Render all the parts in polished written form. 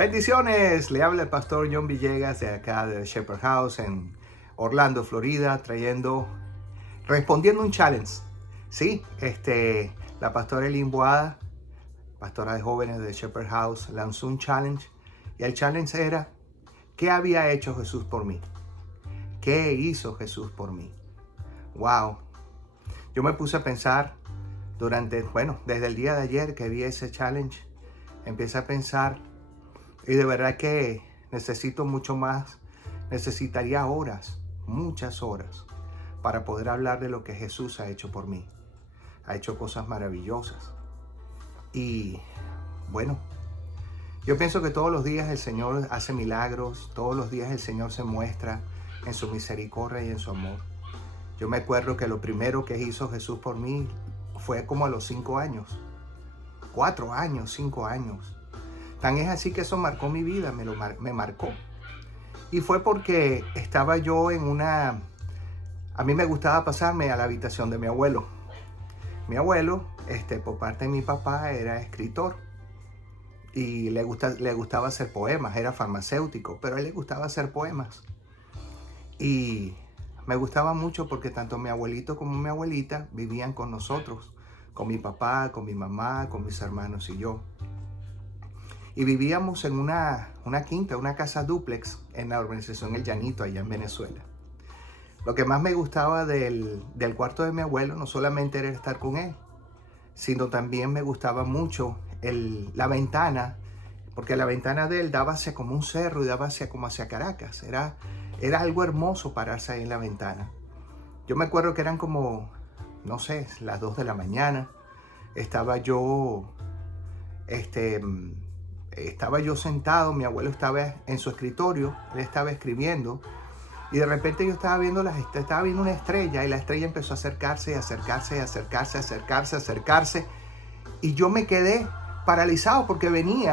Bendiciones, le habla el pastor John Villegas de acá de Shepherd House en Orlando, Florida, respondiendo un challenge. Sí, la pastora Elin Boada, pastora de jóvenes de Shepherd House, lanzó un challenge y el challenge era: ¿qué había hecho Jesús por mí? ¿Qué hizo Jesús por mí? Wow. Yo me puse a pensar desde el día de ayer que vi ese challenge, empecé a pensar y de verdad que necesito mucho más, necesitaría horas, muchas horas, para poder hablar de lo que Jesús ha hecho por mí. Ha hecho cosas maravillosas. Y bueno, yo pienso que todos los días el Señor hace milagros, todos los días el Señor se muestra en su misericordia y en su amor. Yo me acuerdo que lo primero que hizo Jesús por mí fue como a los 5 años, 4 años, 5 años. Tan es así que eso marcó mi vida, me marcó. Y fue porque estaba yo a mí me gustaba pasarme a la habitación de mi abuelo. Mi abuelo, por parte de mi papá, era escritor. Y le gustaba hacer poemas, era farmacéutico, pero a él le gustaba hacer poemas. Y me gustaba mucho porque tanto mi abuelito como mi abuelita vivían con nosotros, con mi papá, con mi mamá, con mis hermanos y yo. Y vivíamos en una quinta, una casa dúplex en la urbanización El Llanito, allá en Venezuela. Lo que más me gustaba del cuarto de mi abuelo no solamente era estar con él, sino también me gustaba mucho la ventana, porque la ventana de él daba hacia como un cerro y daba como hacia Caracas. Era algo hermoso pararse ahí en la ventana. Yo me acuerdo que eran como, no sé, las 2 de la mañana. Estaba yo sentado, mi abuelo estaba en su escritorio, él estaba escribiendo, y de repente yo estaba viendo una estrella, y la estrella empezó a acercarse, y yo me quedé paralizado porque mi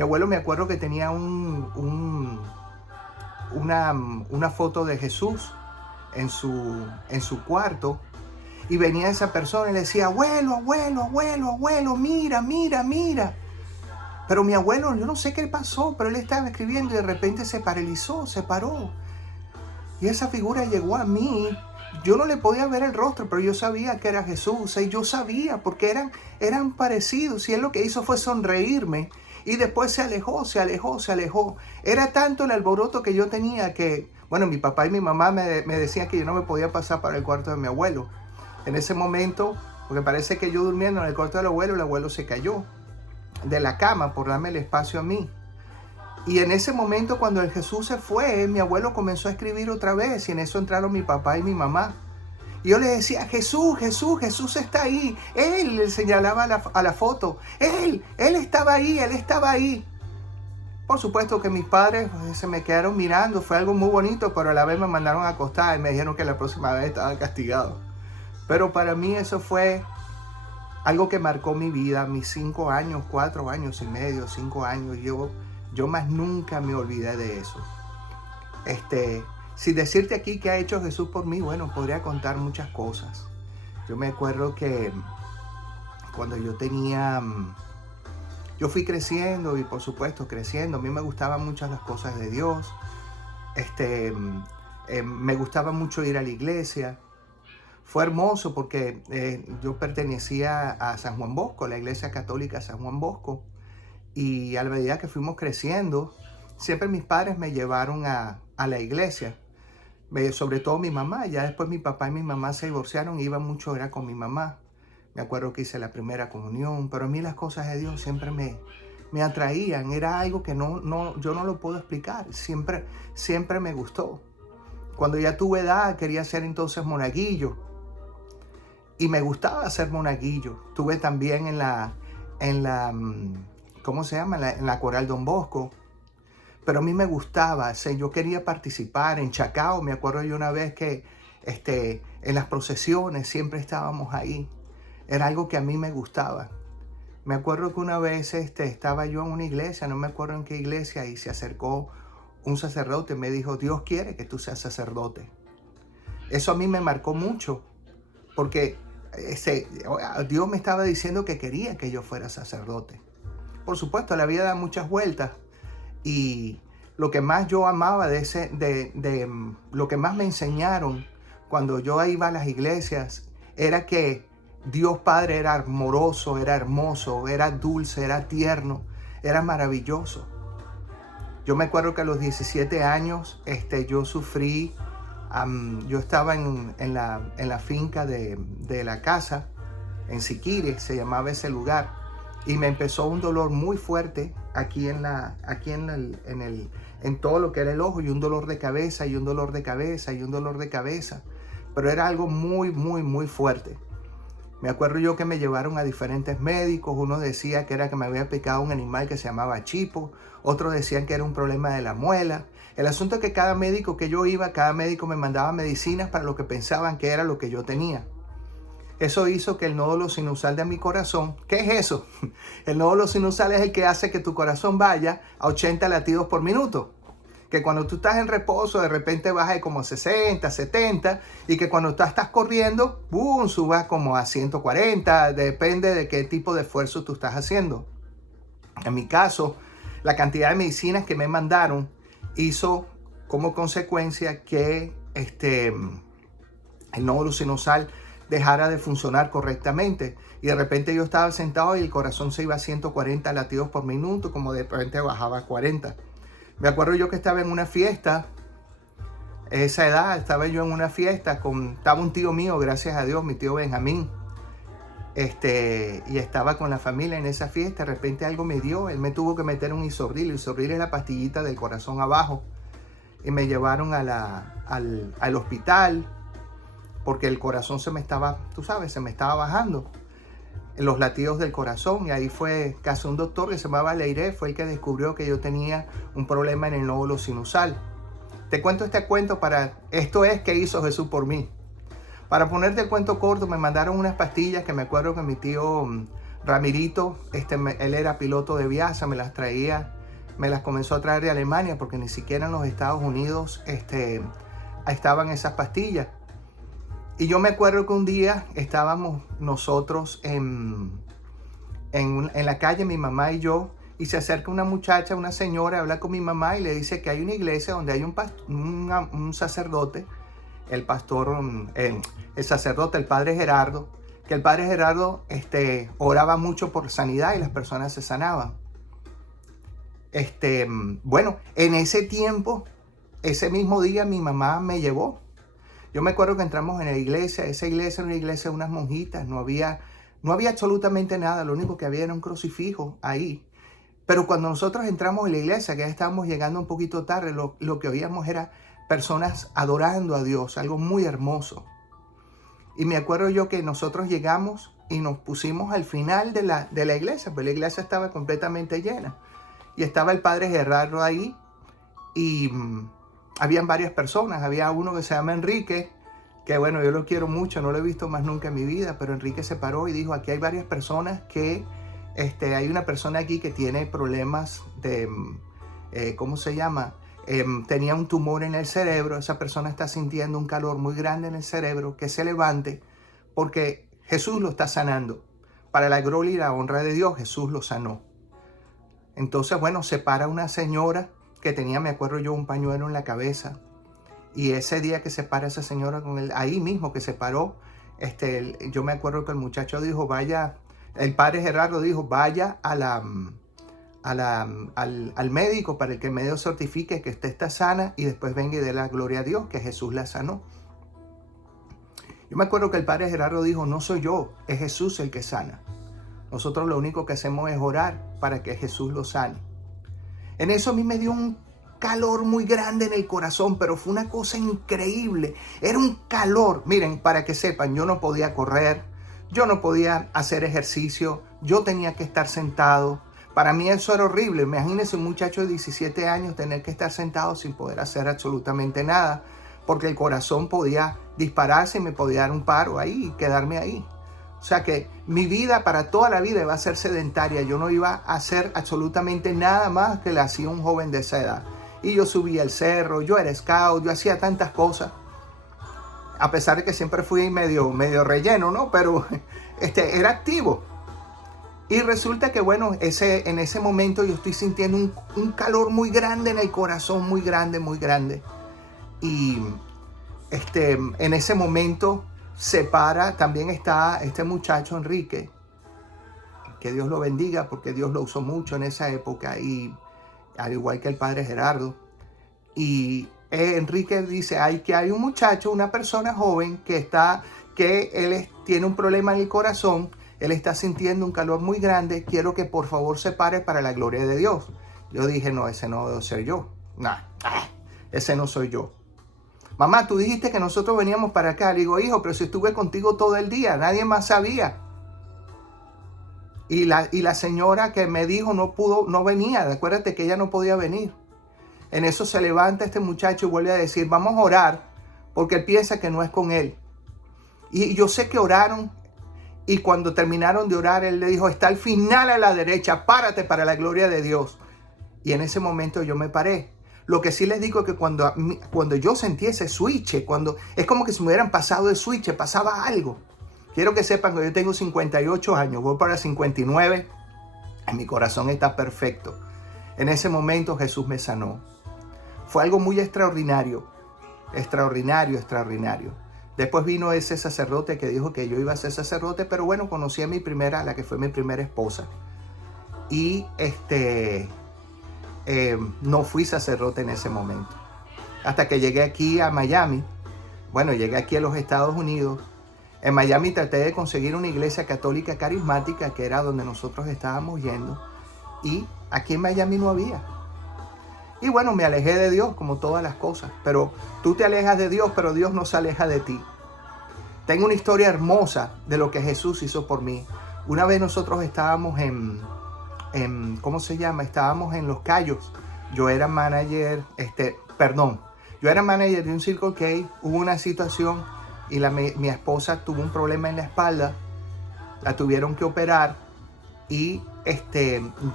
abuelo, me acuerdo que tenía una foto de Jesús en su cuarto, y venía esa persona y le decía: abuelo, mira. Pero mi abuelo, yo no sé qué pasó, pero él estaba escribiendo y de repente se paralizó, se paró. Y esa figura llegó a mí. Yo no le podía ver el rostro, pero yo sabía que era Jesús. Y yo sabía porque eran parecidos. Y él lo que hizo fue sonreírme. Y después se alejó. Era tanto el alboroto que yo tenía que, bueno, mi papá y mi mamá me decían que yo no me podía pasar para el cuarto de mi abuelo. En ese momento, porque parece que yo durmiendo en el cuarto del abuelo, el abuelo se cayó de la cama por darme el espacio a mí. Y en ese momento, cuando el Jesús se fue, mi abuelo comenzó a escribir otra vez, y en eso entraron mi papá y mi mamá. Y yo le decía: Jesús está ahí. Él le señalaba a la foto. Él estaba ahí. Por supuesto que mis padres se me quedaron mirando, fue algo muy bonito, pero a la vez me mandaron a acostar y me dijeron que la próxima vez estaba castigado. Pero para mí eso fue algo que marcó mi vida, mis 5 años, 4 años y medio, 5 años. Yo más nunca me olvidé de eso. Si decirte aquí qué ha hecho Jesús por mí, bueno, podría contar muchas cosas. Yo me acuerdo que cuando yo fui creciendo, y por supuesto creciendo, a mí me gustaban mucho las cosas de Dios. Me gustaba mucho ir a la iglesia. Fue hermoso porque yo pertenecía a San Juan Bosco, la iglesia católica San Juan Bosco, y a la medida que fuimos creciendo, siempre mis padres me llevaron a la iglesia, sobre todo mi mamá. Ya después mi papá y mi mamá se divorciaron y iba mucho, era con mi mamá. Me acuerdo que hice la primera comunión, pero a mí las cosas de Dios siempre me atraían, era algo que yo no lo puedo explicar, siempre me gustó. Cuando ya tuve edad, quería ser entonces monaguillo. Y me gustaba ser monaguillo. Estuve también en la ¿cómo se llama? En la coral Don Bosco. Pero a mí me gustaba, yo quería participar. En Chacao, me acuerdo yo una vez que en las procesiones siempre estábamos ahí. Era algo que a mí me gustaba. Me acuerdo que una vez estaba yo en una iglesia, no me acuerdo en qué iglesia, y se acercó un sacerdote y me dijo: Dios quiere que tú seas sacerdote. Eso a mí me marcó mucho, porque Dios me estaba diciendo que quería que yo fuera sacerdote. Por supuesto, la vida da muchas vueltas, Y lo que más yo amaba lo que más me enseñaron cuando yo iba a las iglesias era que Dios Padre era amoroso, era hermoso, era dulce, era tierno, era maravilloso. Yo me acuerdo que a los 17 años yo sufrí, yo estaba en la finca de la casa, en Siquire, se llamaba ese lugar, y me empezó un dolor muy fuerte aquí en todo lo que era el ojo, y un dolor de cabeza, y un dolor de cabeza, y un dolor de cabeza, pero era algo muy, muy, muy fuerte. Me acuerdo yo que me llevaron a diferentes médicos. Uno decía que era que me había picado un animal que se llamaba chipo. Otros decían que era un problema de la muela. El asunto es que cada médico que yo iba, cada médico me mandaba medicinas para lo que pensaban que era lo que yo tenía. Eso hizo que el nódulo sinusal de mi corazón, ¿qué es eso? El nódulo sinusal es el que hace que tu corazón vaya a 80 latidos por minuto. Que cuando tú estás en reposo, de repente baja de como 60, 70, y que cuando tú estás corriendo, ¡boom!, subas como a 140, depende de qué tipo de esfuerzo tú estás haciendo. En mi caso, la cantidad de medicinas que me mandaron hizo como consecuencia que el nódulo sinusal dejara de funcionar correctamente. Y de repente yo estaba sentado y el corazón se iba a 140 latidos por minuto, como de repente bajaba a 40. Me acuerdo yo que estaba en una fiesta, esa edad, estaba yo en una fiesta, estaba un tío mío, gracias a Dios, mi tío Benjamín, y estaba con la familia en esa fiesta. De repente algo me dio, él me tuvo que meter un Isobril. Isobril es la pastillita del corazón abajo, y me llevaron al hospital, porque el corazón se me estaba bajando, los latidos del corazón, y ahí fue casi un doctor que se llamaba Leiré, fue el que descubrió que yo tenía un problema en el nódulo sinusal. Te cuento este cuento esto es que hizo Jesús por mí. Para ponerte el cuento corto, me mandaron unas pastillas que me acuerdo que mi tío Ramirito, él era piloto de Viasa, me las comenzó a traer de Alemania, porque ni siquiera en los Estados Unidos estaban esas pastillas. Y yo me acuerdo que un día estábamos nosotros en la calle, mi mamá y yo, y se acerca una muchacha, una señora, habla con mi mamá y le dice que hay una iglesia donde hay un sacerdote, el sacerdote, el padre Gerardo, que el padre Gerardo oraba mucho por sanidad y las personas se sanaban. Bueno, en ese tiempo, ese mismo día mi mamá me llevó. Yo me acuerdo que entramos en la iglesia. Esa iglesia era una iglesia de unas monjitas. No había absolutamente nada. Lo único que había era un crucifijo ahí. Pero cuando nosotros entramos en la iglesia, que ya estábamos llegando un poquito tarde, lo que oíamos era personas adorando a Dios. Algo muy hermoso. Y me acuerdo yo que nosotros llegamos y nos pusimos al final de la iglesia. Pues la iglesia estaba completamente llena. Y estaba el padre Gerardo ahí. Y habían varias personas. Había uno que se llama Enrique, que bueno, yo lo quiero mucho, no lo he visto más nunca en mi vida, pero Enrique se paró y dijo, aquí hay varias personas que, hay una persona aquí que tiene problemas de, ¿cómo se llama? Tenía un tumor en el cerebro. Esa persona está sintiendo un calor muy grande en el cerebro, que se levante, porque Jesús lo está sanando. Para la gloria y la honra de Dios, Jesús lo sanó. Entonces, bueno, se para una señora que tenía, me acuerdo yo, un pañuelo en la cabeza. Y ese día que se para esa señora con él, ahí mismo que se paró, yo me acuerdo que el muchacho dijo, el padre Gerardo dijo, vaya al médico para que el médico certifique que usted está sana y después venga y dé la gloria a Dios, que Jesús la sanó. Yo me acuerdo que el padre Gerardo dijo, no soy yo, es Jesús el que sana. Nosotros lo único que hacemos es orar para que Jesús lo sane. En eso a mí me dio un calor muy grande en el corazón, pero fue una cosa increíble. Era un calor. Miren, para que sepan, yo no podía correr, yo no podía hacer ejercicio, yo tenía que estar sentado. Para mí eso era horrible. Imagínense un muchacho de 17 años tener que estar sentado sin poder hacer absolutamente nada, porque el corazón podía dispararse y me podía dar un paro ahí y quedarme ahí. O sea que mi vida para toda la vida iba a ser sedentaria. Yo no iba a hacer absolutamente nada más que le hacía un joven de esa edad. Y yo subía el cerro, yo era scout, yo hacía tantas cosas. A pesar de que siempre fui medio relleno, ¿no? Pero era activo. Y resulta que, bueno, en ese momento yo estoy sintiendo un calor muy grande en el corazón, muy grande, muy grande. Y en ese momento se para, también está este muchacho Enrique, que Dios lo bendiga porque Dios lo usó mucho en esa época, y al igual que el padre Gerardo. Y Enrique dice, hay un muchacho, una persona joven tiene un problema en el corazón, él está sintiendo un calor muy grande, quiero que por favor se pare para la gloria de Dios. Yo dije, no, ese no debo ser yo. Ese no soy yo. Mamá, tú dijiste que nosotros veníamos para acá. Le digo, hijo, pero si estuve contigo todo el día, nadie más sabía. Y la señora que me dijo no venía. Acuérdate que ella no podía venir. En eso se levanta este muchacho y vuelve a decir, vamos a orar, porque él piensa que no es con él. Y yo sé que oraron, y cuando terminaron de orar, él le dijo, está al final a la derecha, párate para la gloria de Dios. Y en ese momento yo me paré. Lo que sí les digo es que cuando yo sentí ese switch, es como que si me hubieran pasado el switch, pasaba algo. Quiero que sepan que yo tengo 58 años, voy para 59, y mi corazón está perfecto. En ese momento Jesús me sanó. Fue algo muy extraordinario, extraordinario, extraordinario. Después vino ese sacerdote que dijo que yo iba a ser sacerdote, pero bueno, conocí a la que fue mi primera esposa. Y no fui sacerdote en ese momento. Hasta que llegué aquí a Miami. Bueno, llegué aquí a los Estados Unidos. En Miami traté de conseguir una iglesia católica carismática, que era donde nosotros estábamos yendo. Y aquí en Miami no había. Y bueno, me alejé de Dios, como todas las cosas. Pero tú te alejas de Dios, pero Dios no se aleja de ti. Tengo una historia hermosa de lo que Jesús hizo por mí. Una vez nosotros estábamos ¿cómo se llama? Estábamos en Los Cayos. Yo era manager de un Circle K. Hubo una situación y mi esposa tuvo un problema en la espalda. La tuvieron que operar y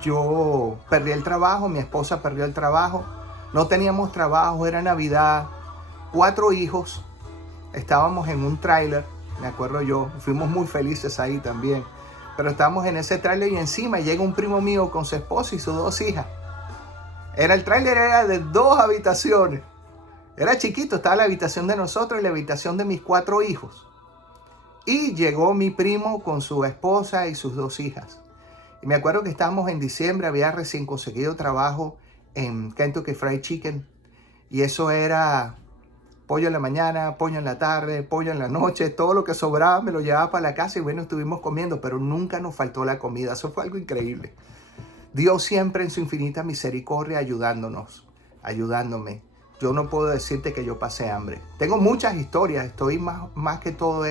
yo perdí el trabajo, mi esposa perdió el trabajo. No teníamos trabajo, era Navidad. 4 hijos. Estábamos en un tráiler, me acuerdo yo. Fuimos muy felices ahí también. Pero estábamos en ese tráiler y encima llega un primo mío con su esposa y sus 2 hijas. El tráiler era de 2 habitaciones. Era chiquito, estaba la habitación de nosotros y la habitación de mis 4 hijos. Y llegó mi primo con su esposa y sus 2 hijas. Y me acuerdo que estábamos en diciembre, había recién conseguido trabajo en Kentucky Fried Chicken. Y eso era pollo en la mañana, pollo en la tarde, pollo en la noche, todo lo que sobraba me lo llevaba para la casa y bueno, estuvimos comiendo, pero nunca nos faltó la comida. Eso fue algo increíble. Dios siempre en su infinita misericordia ayudándome. Yo no puedo decirte que yo pasé hambre. Tengo muchas historias, estoy más que todo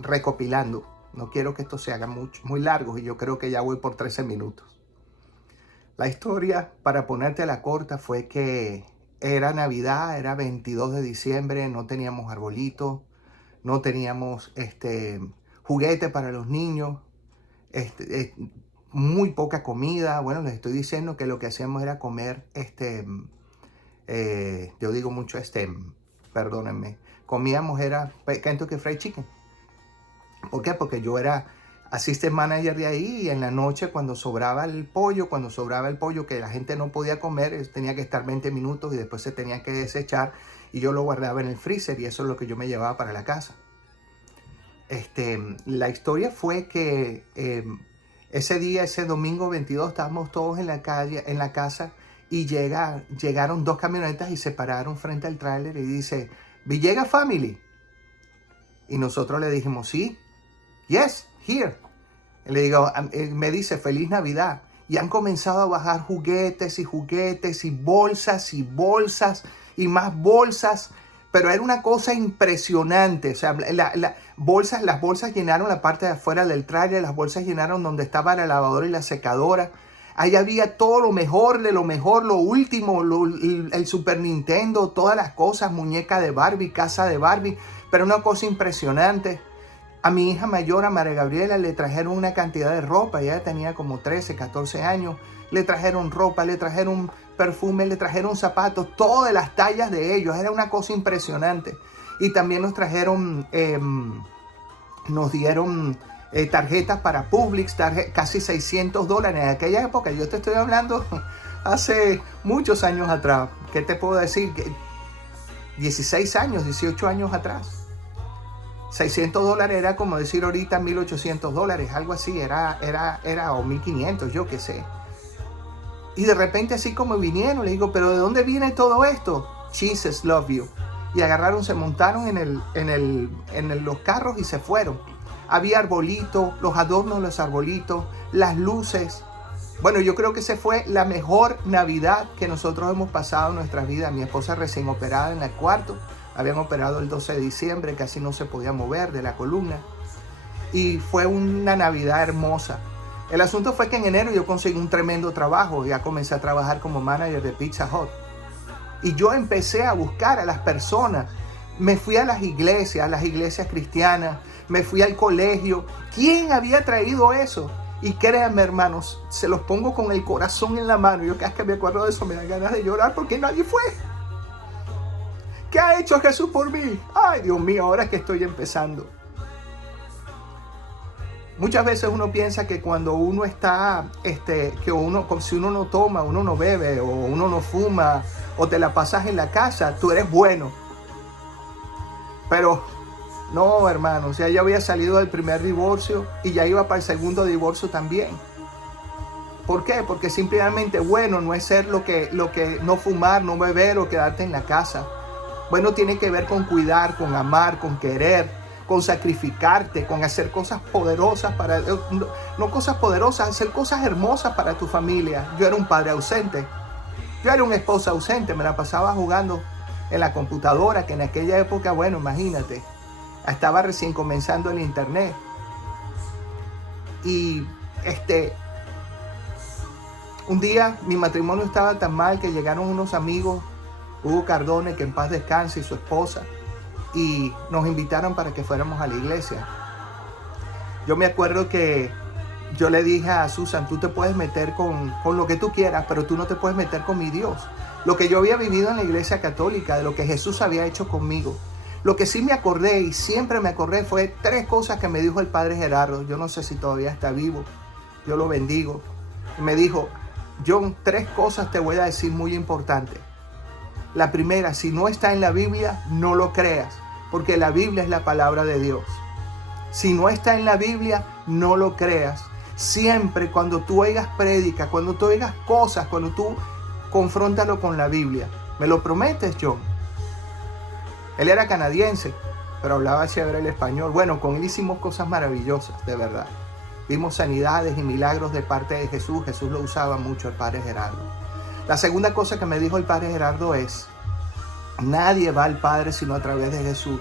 recopilando. No quiero que esto se haga muy largo y yo creo que ya voy por 13 minutos. La historia, para ponerte la corta, fue que era Navidad, era 22 de diciembre, no teníamos arbolito, no teníamos juguete para los niños, muy poca comida. Bueno, les estoy diciendo que lo que hacíamos era comer, yo digo mucho perdónenme, comíamos era Kentucky Fried Chicken. ¿Por qué? Porque yo era assistant manager de ahí y en la noche cuando sobraba el pollo que la gente no podía comer, tenía que estar 20 minutos y después se tenía que desechar y yo lo guardaba en el freezer y eso es lo que yo me llevaba para la casa. La historia fue que ese domingo 22 estábamos todos en la casa y llegaron 2 camionetas y se pararon frente al tráiler y dice, Villegas Family. Y nosotros le dijimos, sí, yes, here. Le digo, me dice, feliz Navidad. Y han comenzado a bajar juguetes y bolsas y más bolsas. Pero era una cosa impresionante. O sea, las bolsas llenaron la parte de afuera del tráiler, las bolsas llenaron donde estaba la lavadora y la secadora. Ahí había todo lo mejor de lo mejor, lo último, el Super Nintendo, todas las cosas, muñeca de Barbie, casa de Barbie. Pero una cosa impresionante. A mi hija mayor, a María Gabriela, le trajeron una cantidad de ropa. Ella tenía como 13, 14 años. Le trajeron ropa, le trajeron perfume, le trajeron zapatos, todas las tallas de ellos. Era una cosa impresionante. Y también nos dieron tarjetas para Publix, casi $600. En aquella época, yo te estoy hablando hace muchos años atrás. ¿Qué te puedo decir? 16 años, 18 años atrás. $600 era como decir ahorita $1,800, algo así, era o 1,500, yo qué sé. Y de repente así como vinieron, le digo, ¿pero de dónde viene todo esto? Jesus love you. Y agarraron, se montaron en los carros y se fueron. Había arbolitos, los adornos de los arbolitos, las luces. Bueno, yo creo que esa fue la mejor Navidad que nosotros hemos pasado en nuestra vida. Mi esposa recién operada en el cuarto. Habían operado el 12 de diciembre, casi no se podía mover de la columna. Y fue una Navidad hermosa. El asunto fue que en enero yo conseguí un tremendo trabajo. Ya comencé a trabajar como manager de Pizza Hut. Y yo empecé a buscar a las personas. Me fui a las iglesias cristianas. Me fui al colegio. ¿Quién había traído eso? Y créanme, hermanos, se los pongo con el corazón en la mano. Yo cada vez que me acuerdo de eso me dan ganas de llorar porque nadie fue. ¿Qué ha hecho Jesús por mí? Ay, Dios mío, ahora es que estoy empezando. Muchas veces uno piensa que cuando uno está, si uno no toma, uno no bebe, o uno no fuma, o te la pasas en la casa, tú eres bueno. Pero no, hermanos, ya yo había salido del primer divorcio y ya iba para el segundo divorcio también. ¿Por qué? Porque simplemente bueno no es ser lo que no fumar, no beber o quedarte en la casa. Bueno, tiene que ver con cuidar, con amar, con querer, con sacrificarte, con hacer cosas poderosas no cosas poderosas, hacer cosas hermosas para tu familia. Yo era un padre ausente. Yo era una esposa ausente, me la pasaba jugando en la computadora, que en aquella época, bueno, imagínate, estaba recién comenzando el internet. Y un día mi matrimonio estaba tan mal que llegaron unos amigos, Hugo Cardone, que en paz descanse, y su esposa, y nos invitaron para que fuéramos a la iglesia. Yo me acuerdo que yo le dije a Susan, tú te puedes meter con lo que tú quieras, pero tú no te puedes meter con mi Dios. Lo que yo había vivido en la iglesia católica, de lo que Jesús había hecho conmigo. Lo que sí me acordé y siempre me acordé fue 3 cosas que me dijo el padre Gerardo. Yo no sé si todavía está vivo. Yo lo bendigo. Y me dijo, John, 3 cosas te voy a decir muy importantes. La primera, si no está en la Biblia, no lo creas, porque la Biblia es la palabra de Dios. Si no está en la Biblia, no lo creas. Siempre cuando tú oigas prédica, cuando tú oigas cosas, cuando tú confróntalo con la Biblia. ¿Me lo prometes, John? Él era canadiense, pero hablaba chévere el español. Bueno, con él hicimos cosas maravillosas, de verdad. Vimos sanidades y milagros de parte de Jesús. Jesús lo usaba mucho el padre Gerardo. La segunda cosa que me dijo el padre Gerardo es, nadie va al Padre sino a través de Jesús.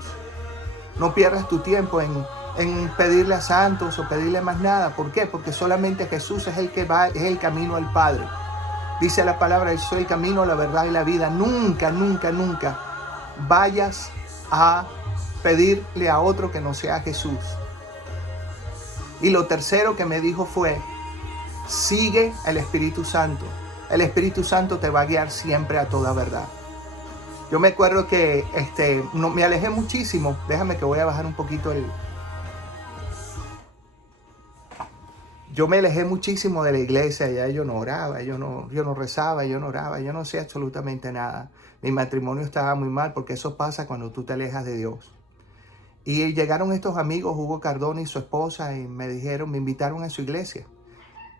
No pierdas tu tiempo en pedirle a santos o pedirle más nada. ¿Por qué? Porque solamente Jesús es el que va, es el camino al Padre. Dice la palabra, yo soy el camino, la verdad y la vida. Nunca, nunca, nunca vayas a pedirle a otro que no sea Jesús. Y lo tercero que me dijo fue, sigue al Espíritu Santo. El Espíritu Santo te va a guiar siempre a toda verdad. Yo me acuerdo que me alejé muchísimo. Déjame que voy a bajar un poquito Yo me alejé muchísimo de la iglesia. Ya yo no oraba, yo no rezaba, yo no oraba, yo no hacía absolutamente nada. Mi matrimonio estaba muy mal porque eso pasa cuando tú te alejas de Dios. Y llegaron estos amigos, Hugo Cardone y su esposa, y me invitaron a su iglesia.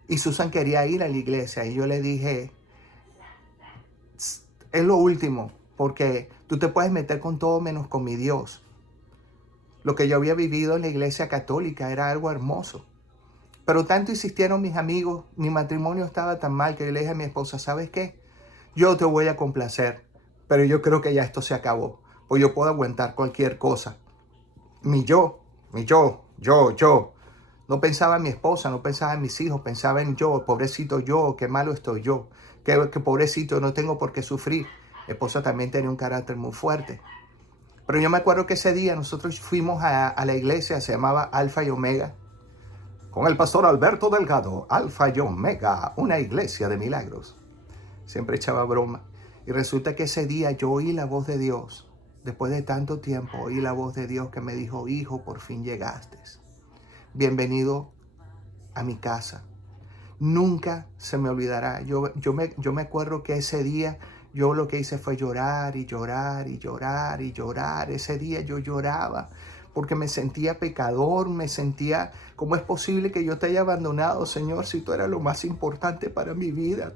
Y Susan quería ir a la iglesia y yo le dije, es lo último, porque tú te puedes meter con todo menos con mi Dios. Lo que yo había vivido en la iglesia católica era algo hermoso. Pero tanto insistieron mis amigos, mi matrimonio estaba tan mal que yo le dije a mi esposa, ¿sabes qué? Yo te voy a complacer, pero yo creo que ya esto se acabó, pues yo puedo aguantar cualquier cosa. Yo. No pensaba en mi esposa, no pensaba en mis hijos, pensaba en yo, pobrecito yo, qué malo estoy yo, qué pobrecito, no tengo por qué sufrir. Mi esposa también tenía un carácter muy fuerte. Pero yo me acuerdo que ese día nosotros fuimos a la iglesia, se llamaba Alfa y Omega, con el pastor Alberto Delgado, Alfa y Omega, una iglesia de milagros. Siempre echaba broma. Y resulta que ese día yo oí la voz de Dios. Después de tanto tiempo oí la voz de Dios que me dijo, hijo, por fin llegaste. bienvenido a mi casa. Nunca se me olvidará. Yo me acuerdo que ese día yo lo que hice fue llorar y llorar y llorar y llorar. Ese día yo lloraba porque me sentía pecador, me sentía, ¿cómo es posible que yo te haya abandonado, Señor, si tú eras lo más importante para mi vida?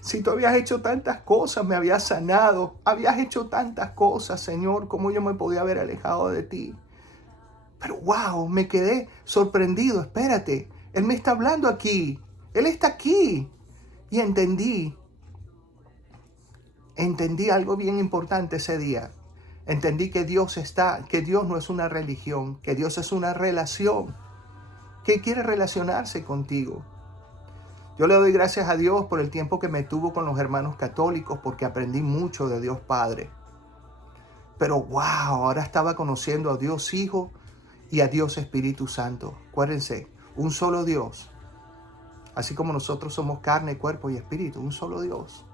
Si tú habías hecho tantas cosas, me habías sanado, habías hecho tantas cosas, Señor, ¿cómo yo me podía haber alejado de ti? Pero wow, me quedé sorprendido. Espérate, Él me está hablando aquí. Él está aquí. Y entendí algo bien importante ese día. Entendí que que Dios no es una religión, que Dios es una relación, que quiere relacionarse contigo. Yo le doy gracias a Dios por el tiempo que me tuvo con los hermanos católicos, porque aprendí mucho de Dios Padre. Pero wow, ahora estaba conociendo a Dios Hijo y a Dios Espíritu Santo. Acuérdense, un solo Dios. Así como nosotros somos carne, cuerpo y espíritu, un solo Dios.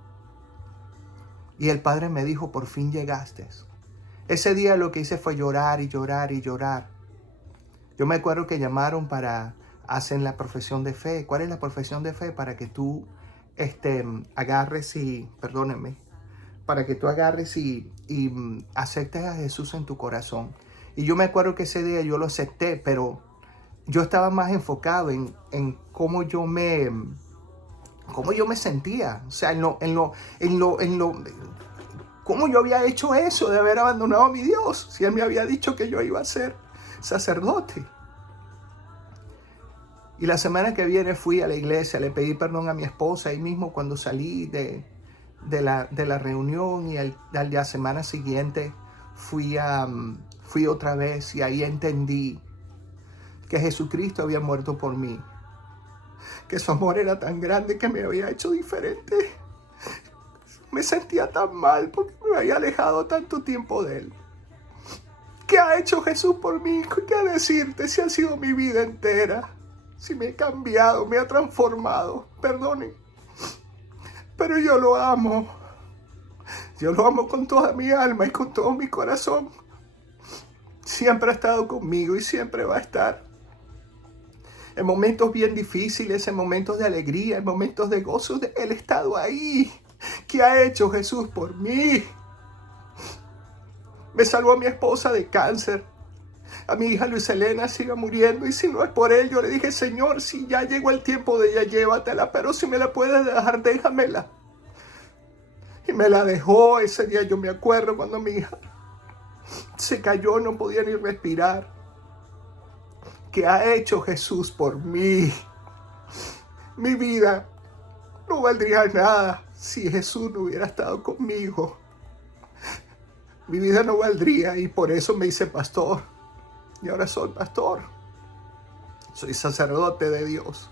Y el Padre me dijo, por fin llegaste. Ese día lo que hice fue llorar y llorar y llorar. Yo me acuerdo que llamaron para hacer la profesión de fe. ¿Cuál es la profesión de fe? Para que tú agarres y, perdónenme, para que tú agarres y aceptes a Jesús en tu corazón. Y yo me acuerdo que ese día yo lo acepté, pero yo estaba más enfocado en cómo yo me sentía. O sea, cómo yo había hecho eso de haber abandonado a mi Dios, si Él me había dicho que yo iba a ser sacerdote. Y la semana que viene fui a la iglesia, le pedí perdón a mi esposa ahí mismo cuando salí de la reunión, y la semana siguiente fui otra vez, y ahí entendí que Jesucristo había muerto por mí, que su amor era tan grande que me había hecho diferente. Me sentía tan mal porque me había alejado tanto tiempo de Él. ¿Qué ha hecho Jesús por mí? ¿Qué decirte si ha sido mi vida entera? Si me he cambiado, me ha transformado. Perdonen. Pero yo lo amo. Yo lo amo con toda mi alma y con todo mi corazón. Siempre ha estado conmigo y siempre va a estar. En momentos bien difíciles, en momentos de alegría, en momentos de gozo, Él ha estado ahí. ¿Qué ha hecho Jesús por mí? Me salvó a mi esposa de cáncer. A mi hija Luis Elena se iba muriendo, y si no es por él, yo le dije, Señor, si ya llegó el tiempo de ella, llévatela, pero si me la puedes dejar, déjamela. Y me la dejó. Ese día yo me acuerdo cuando mi hija se cayó, no podía ni respirar. ¿Qué ha hecho Jesús por mí? Mi vida no valdría nada si Jesús no hubiera estado conmigo. Mi vida no valdría, y por eso me hice pastor. Y ahora soy pastor. Soy sacerdote de Dios,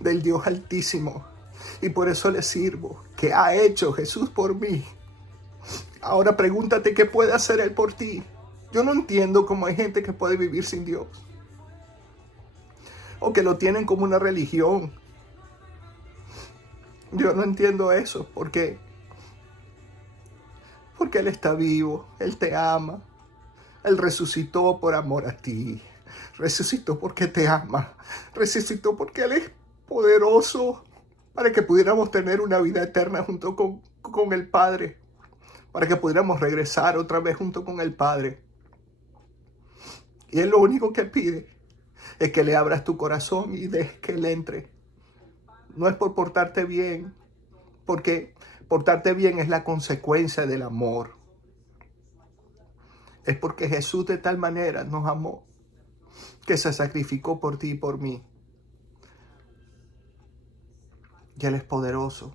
del Dios Altísimo. Y por eso le sirvo. ¿Qué ha hecho Jesús por mí? Ahora pregúntate qué puede hacer Él por ti. Yo no entiendo cómo hay gente que puede vivir sin Dios, o que lo tienen como una religión. Yo no entiendo eso. ¿Por qué? Porque Él está vivo. Él te ama. Él resucitó por amor a ti. Resucitó porque te ama. Resucitó porque Él es poderoso para que pudiéramos tener una vida eterna junto con el Padre. Para que pudiéramos regresar otra vez junto con el Padre. Y Él lo único que pide es que le abras tu corazón y dejes que Él entre. No es por portarte bien, porque portarte bien es la consecuencia del amor. Es porque Jesús de tal manera nos amó que se sacrificó por ti y por mí. Y Él es poderoso.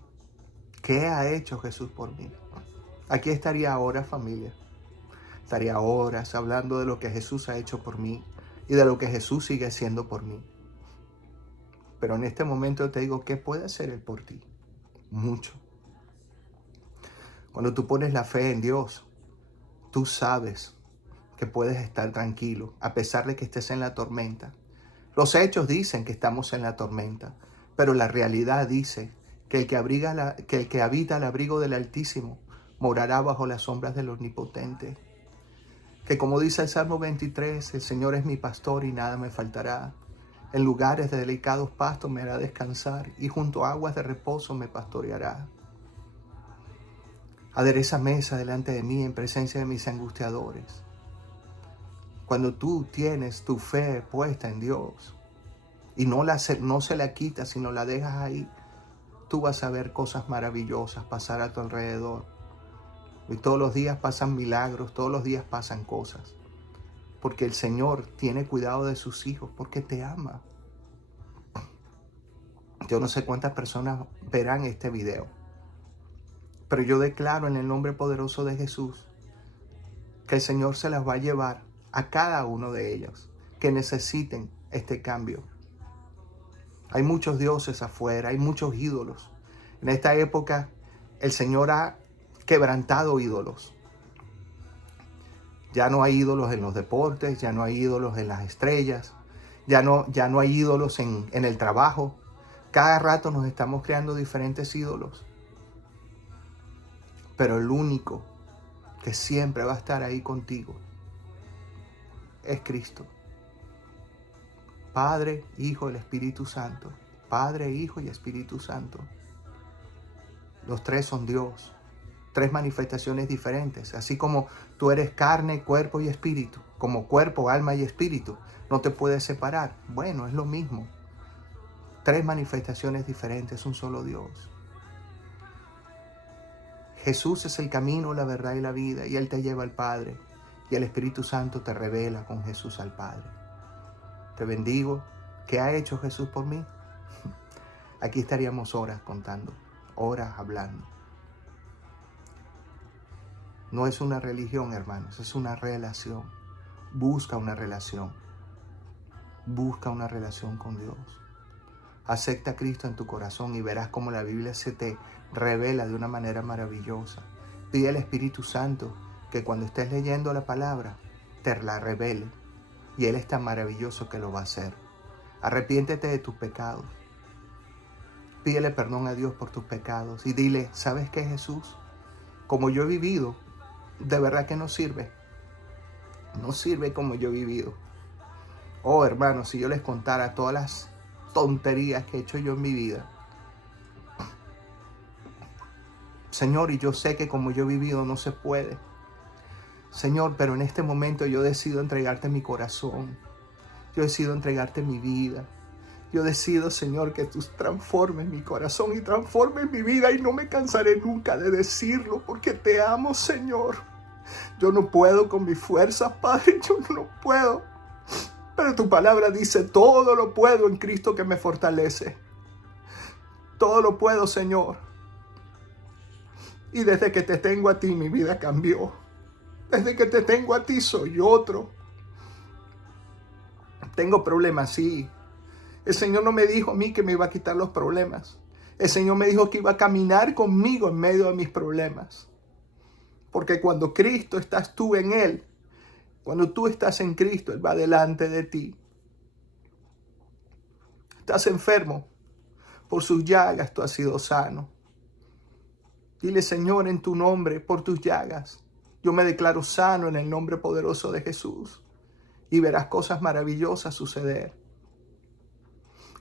¿Qué ha hecho Jesús por mí? Aquí estaría ahora, familia. Estaría horas hablando de lo que Jesús ha hecho por mí y de lo que Jesús sigue haciendo por mí. Pero en este momento te digo, ¿qué puede hacer Él por ti? Mucho. Cuando tú pones la fe en Dios, tú sabes que puedes estar tranquilo a pesar de que estés en la tormenta. Los hechos dicen que estamos en la tormenta, pero la realidad dice que el que habita al abrigo del Altísimo morará bajo las sombras del Omnipotente. Que como dice el Salmo 23, el Señor es mi pastor y nada me faltará. En lugares de delicados pastos me hará descansar, y junto a aguas de reposo me pastoreará. Adereza mesa delante de mí en presencia de mis angustiadores. Cuando tú tienes tu fe puesta en Dios y no se la quitas, sino la dejas ahí, tú vas a ver cosas maravillosas pasar a tu alrededor. Y todos los días pasan milagros, todos los días pasan cosas. Porque el Señor tiene cuidado de sus hijos, porque te ama. Yo no sé cuántas personas verán este video, pero yo declaro en el nombre poderoso de Jesús que el Señor se las va a llevar a cada uno de ellos que necesiten este cambio. Hay muchos dioses afuera, hay muchos ídolos. En esta época el Señor ha quebrantado ídolos. Ya no hay ídolos en los deportes, ya no hay ídolos en las estrellas, ya no hay ídolos en el trabajo. Cada rato nos estamos creando diferentes ídolos. Pero el único que siempre va a estar ahí contigo es Cristo. Padre, Hijo, el Espíritu Santo. Padre, Hijo y Espíritu Santo. Los tres son Dios. Tres manifestaciones diferentes. Así como tú eres carne, cuerpo y espíritu. Como cuerpo, alma y espíritu. No te puedes separar. Bueno, es lo mismo. Tres manifestaciones diferentes, un solo Dios. Jesús es el camino, la verdad y la vida. Y Él te lleva al Padre. Y el Espíritu Santo te revela con Jesús al Padre. Te bendigo. ¿Qué ha hecho Jesús por mí? Aquí estaríamos horas contando, horas hablando. No es una religión, hermanos, es una relación. Busca una relación. Busca una relación con Dios. Acepta a Cristo en tu corazón y verás cómo la Biblia se te revela de una manera maravillosa. Pide al Espíritu Santo que cuando estés leyendo la palabra, te la revele. Y Él es tan maravilloso que lo va a hacer. Arrepiéntete de tus pecados. Pídele perdón a Dios por tus pecados y dile, ¿sabes qué, Jesús? Como yo he vivido, de verdad que no sirve. No sirve como yo he vivido. Oh, hermanos, si yo les contara todas las tonterías que he hecho yo en mi vida. Señor, y yo sé que como yo he vivido no se puede. Señor, pero en este momento yo decido entregarte mi corazón. Yo decido entregarte mi vida. Yo decido, Señor, que tú transformes mi corazón y transformes mi vida y no me cansaré nunca de decirlo porque te amo, Señor. Yo no puedo con mis fuerzas, Padre, yo no puedo. Pero tu palabra dice, todo lo puedo en Cristo que me fortalece. Todo lo puedo, Señor. Y desde que te tengo a ti, mi vida cambió. Desde que te tengo a ti, soy otro. Tengo problemas, sí. El Señor no me dijo a mí que me iba a quitar los problemas. El Señor me dijo que iba a caminar conmigo en medio de mis problemas. Porque cuando Cristo estás tú en Él, cuando tú estás en Cristo, Él va delante de ti. Estás enfermo, por sus llagas tú has sido sano. Dile, Señor, en tu nombre, por tus llagas, yo me declaro sano en el nombre poderoso de Jesús. Y verás cosas maravillosas suceder.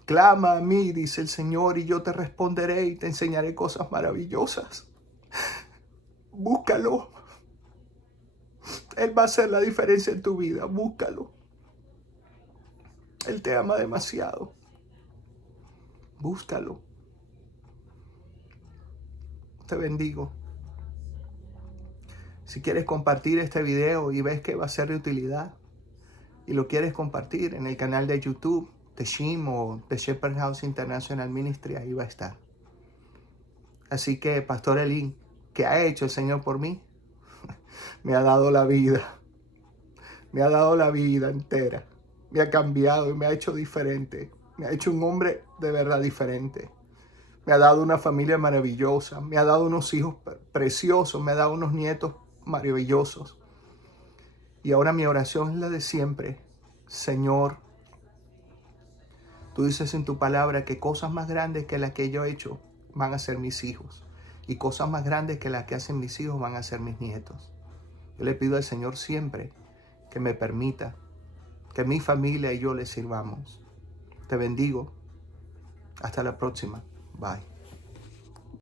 Clama a mí, dice el Señor, y yo te responderé y te enseñaré cosas maravillosas. Búscalo. Él va a hacer la diferencia en tu vida. Búscalo. Él te ama demasiado. Búscalo. Te bendigo. Si quieres compartir este video y ves que va a ser de utilidad y lo quieres compartir en el canal de YouTube de Shim o de Shepherd House International Ministry, ahí va a estar. Así que, Pastor Elín, ¿qué ha hecho el Señor por mí? Me ha dado la vida. Me ha dado la vida entera. Me ha cambiado y me ha hecho diferente. Me ha hecho un hombre de verdad diferente. Me ha dado una familia maravillosa. Me ha dado unos hijos preciosos. Me ha dado unos nietos maravillosos. Y ahora mi oración es la de siempre. Señor, tú dices en tu palabra que cosas más grandes que las que yo he hecho van a ser mis hijos. Y cosas más grandes que las que hacen mis hijos van a ser mis nietos. Yo le pido al Señor siempre que me permita que mi familia y yo le sirvamos. Te bendigo. Hasta la próxima. Bye.